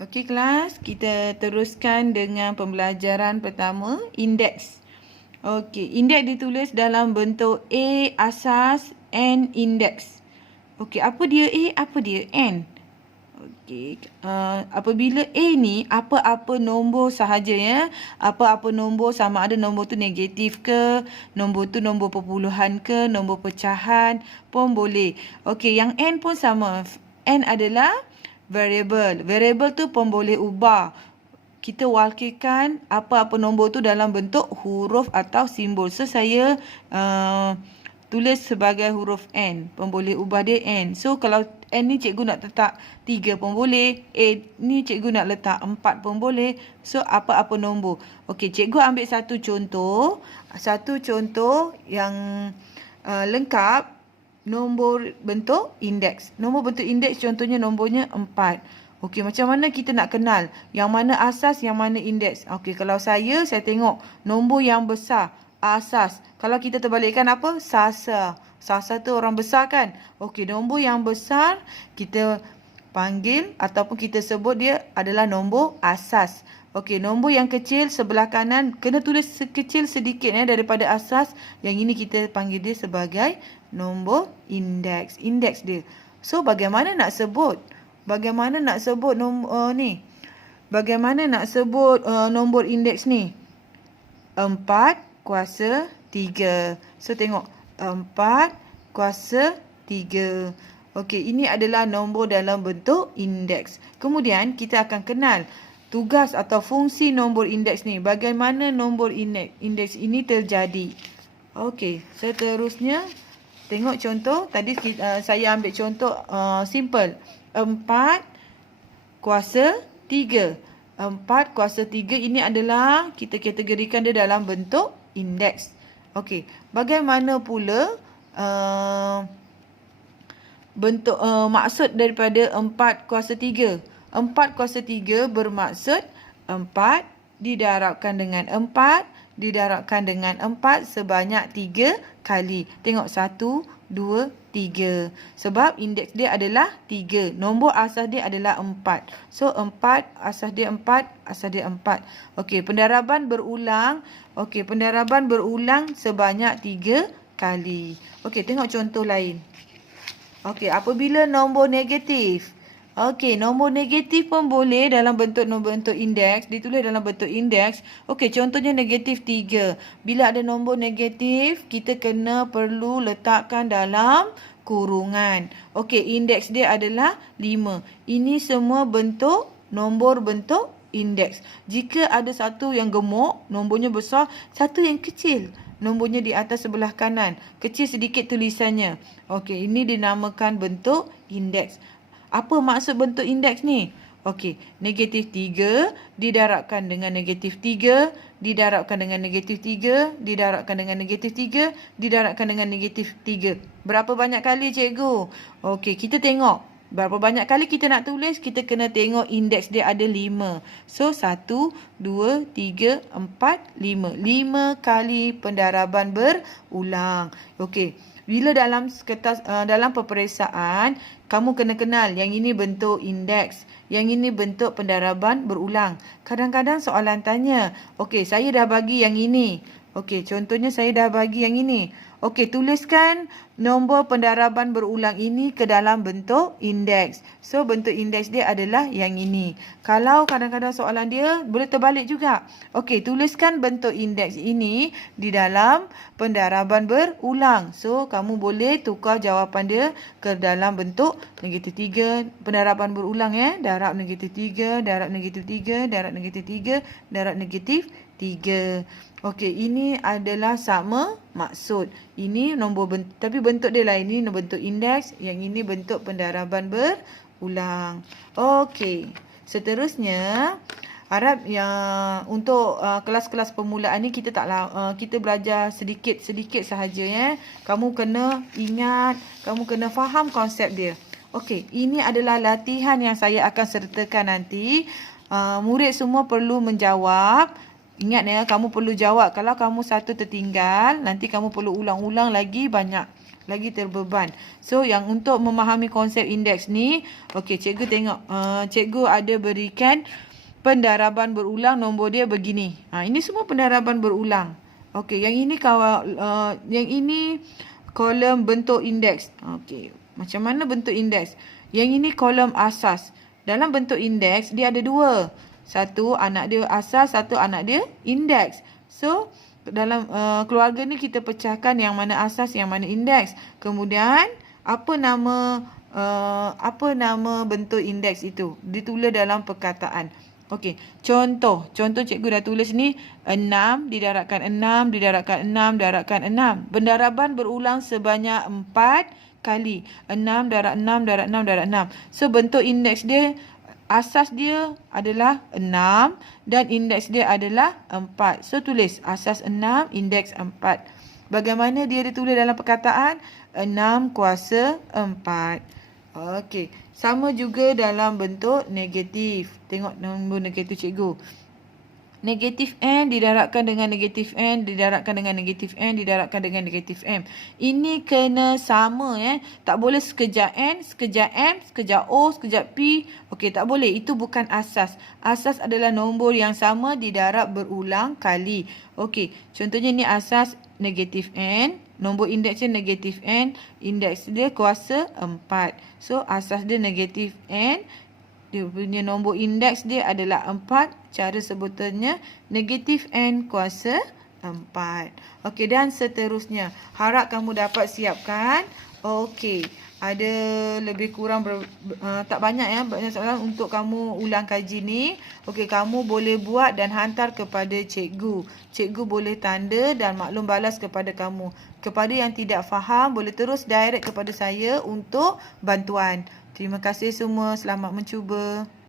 Okey kelas, kita teruskan dengan pembelajaran pertama, indeks. Okey, indeks ditulis dalam bentuk A asas, N indeks. Okey, apa dia A, apa dia N? Okey, apabila A ni apa-apa nombor sahaja ya. Apa-apa nombor, sama ada nombor tu negatif ke, nombor tu nombor perpuluhan ke, nombor pecahan pun boleh. Okey, yang N pun sama. N adalah variable. Variable tu pun boleh ubah. Kita wakilkan apa-apa nombor tu dalam bentuk huruf atau simbol. So, saya tulis sebagai huruf N. Pun boleh ubah dia N. So, kalau N ni cikgu nak letak 3 pun boleh. A ni cikgu nak letak 4 pun boleh. So, apa-apa nombor. Okey, cikgu ambil satu contoh. Satu contoh yang lengkap. Nombor bentuk indeks. Nombor bentuk indeks contohnya nombornya 4. Okey, macam mana kita nak kenal yang mana asas, yang mana indeks? Okey, kalau saya tengok nombor yang besar, asas. Kalau kita terbalikkan apa? Sasa. Sasa tu orang besar kan? Okey, nombor yang besar kita panggil ataupun kita sebut dia adalah nombor asas. Okey, nombor yang kecil sebelah kanan kena tulis kecil sedikit daripada asas. Yang ini kita panggil dia sebagai nombor indeks. Indeks dia. So, bagaimana nak sebut? Bagaimana nak sebut nombor ni? Bagaimana nak sebut nombor indeks ni? 4 kuasa 3. So, tengok. 4 kuasa 3. Okey, ini adalah nombor dalam bentuk indeks. Kemudian, kita akan kenal tugas atau fungsi nombor indeks ni. Bagaimana nombor indeks ini terjadi. Okey, seterusnya, tengok contoh. Tadi saya ambil contoh simple. 4 kuasa 3. 4 kuasa 3 ini adalah kita kategorikan dia dalam bentuk indeks. Okey, bagaimana pula bentuk maksud daripada 4 kuasa 3? 4 kuasa 3 bermaksud 4 didarabkan dengan 4 didarabkan dengan 4 sebanyak 3 kali. Tengok 1, 2, 3. Sebab indeks dia adalah 3. Nombor asas dia adalah 4. So, 4, asas dia 4, asas dia 4. Okey, pendaraban berulang. Okey, pendaraban berulang sebanyak 3 kali. Okey, tengok contoh lain. Okey, apabila nombor negatif. Okey, nombor negatif pun boleh dalam nombor bentuk indeks. Ditulis dalam bentuk indeks. Okey, contohnya negatif 3. Bila ada nombor negatif, kita perlu letakkan dalam kurungan. Okey, indeks dia adalah 5. Ini semua nombor bentuk indeks. Jika ada satu yang gemuk, nombornya besar, satu yang kecil, nombornya di atas sebelah kanan. Kecil sedikit tulisannya. Okey, ini dinamakan bentuk indeks. Apa maksud bentuk indeks ni? Okey, negatif 3 didarabkan dengan negatif 3, didarabkan dengan negatif 3, didarabkan dengan negatif 3, didarabkan dengan negatif 3. Berapa banyak kali cikgu? Okey, kita tengok. Berapa banyak kali kita nak tulis, kita kena tengok indeks dia ada 5. So, 1, 2, 3, 4, 5. 5 kali pendaraban berulang. Okey. Bila dalam kertas, dalam peperiksaan, kamu kena kenal yang ini bentuk indeks, yang ini bentuk pendaraban berulang. Kadang-kadang soalan tanya, okey, saya dah bagi yang ini. Okey, contohnya saya dah bagi yang ini. Okey, tuliskan nombor pendaraban berulang ini ke dalam bentuk indeks. So, bentuk indeks dia adalah yang ini. Kalau kadang-kadang soalan dia boleh terbalik juga. Okey, tuliskan bentuk indeks ini di dalam pendaraban berulang. So, kamu boleh tukar jawapan dia ke dalam bentuk negatif 3. Pendaraban berulang darab negatif 3, darab negatif 3, darab negatif 3, darab negatif 3. Okey, ini adalah sama maksud. Ini nombor tapi bentuk dia lain. Ini bentuk indeks, yang ini bentuk pendaraban berulang. Okey. Seterusnya, harap yang untuk kelas-kelas permulaan ni kita kita belajar sedikit-sedikit sahaja Kamu kena ingat, kamu kena faham konsep dia. Okey, ini adalah latihan yang saya akan sertakan nanti. Murid semua perlu menjawab. Ingat kamu perlu jawab. Kalau kamu satu tertinggal, nanti kamu perlu ulang-ulang lagi banyak. lagi terbeban. So yang untuk memahami konsep indeks ni, okey, cikgu tengok cikgu ada berikan pendaraban berulang, nombor dia begini. Ini semua pendaraban berulang. Okey, yang ini yang ini kolom bentuk indeks. Okey, macam mana bentuk indeks? Yang ini kolom asas. Dalam bentuk indeks dia ada dua. Satu anak dia asas, satu anak dia indeks. So dalam keluarga ni kita pecahkan yang mana asas, yang mana indeks. Kemudian apa nama bentuk indeks itu? Ditulis dalam perkataan. Okey, contoh cikgu dah tulis ni 6 didarabkan 6 didarabkan 6 didarabkan 6. Pendaraban berulang sebanyak 4 kali. 6 darab 6 darab 6 darab 6. So bentuk indeks dia, asas dia adalah 6 dan indeks dia adalah 4. So tulis asas 6, indeks 4. Bagaimana dia ditulis dalam perkataan? 6 kuasa 4. Okey, sama juga dalam bentuk negatif. Tengok nombor negatif cikgu. Negatif N didarabkan dengan negatif N, didarabkan dengan negatif N, didarabkan dengan negatif M. Ini kena sama Tak boleh sekejap N, sekejap M, sekejap O, sekejap P. Okey, tak boleh. Itu bukan asas. Asas adalah nombor yang sama didarab berulang kali. Okey, contohnya ni asas negatif N. Nombor indeks dia negatif N. Indeks dia kuasa 4. So, asas dia negatif N. Dia punya nombor indeks dia adalah 4. Cara sebutannya negatif N kuasa 4. Okey, dan seterusnya. Harap kamu dapat siapkan. Okey, ada lebih kurang tak banyak banyak soalan untuk kamu ulang kaji ni. Okey, kamu boleh buat dan hantar kepada cikgu. Cikgu boleh tanda dan maklum balas kepada kamu. Kepada yang tidak faham, boleh terus direct kepada saya untuk bantuan. Terima kasih semua. Selamat mencuba.